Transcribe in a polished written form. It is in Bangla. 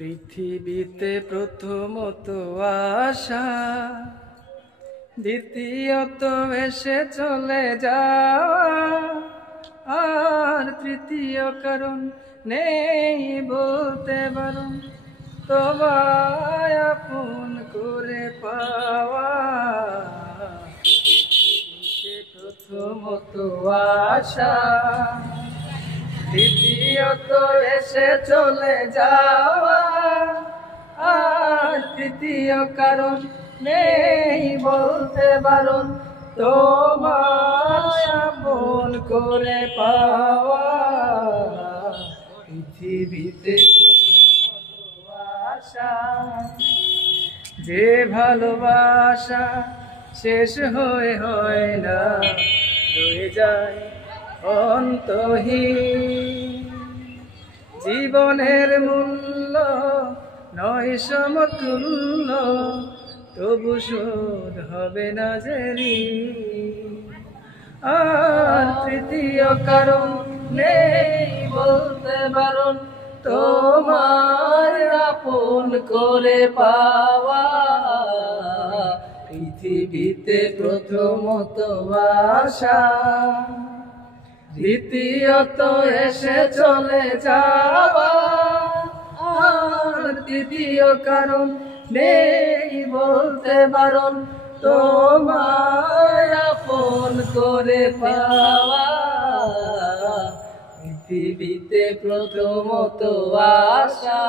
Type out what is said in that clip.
পৃথিবীতে প্রথমত আশা, দ্বিতীয়ত এসে চলে যাওয়া, আর তৃতীয় কারণ নেই বলতে বারণ, তোমায় আপন করে পাওয়া। প্রথমত আশা, দ্বিতীয়ত এসে চলে যাওয়া, আর তৃতীয় কারণ নেই বলতে বারণ, তোমায় আপন করে পাওয়া। পৃথিবীতে প্রথমত আশা, যে ভালোবাসা শেষ হয় না, রয়ে যায় অন্তহীন। জীবনের মূল্য নয় সমতুল্য, তবু শোধ হবে না যে ঋণ। আর তৃতীয় কারণ নেই বলতে বারণ, তোমার আপন করে পাওয়া। পৃথিবীতে প্রথমত আশা, দ্বিতীয়ত এসে চলে যাওয়া, আর তৃতীয় কারণ নেই বলতে বারণ, তোমায় আপন করে পাওয়া। পৃথিবীতে প্রথমত আশা।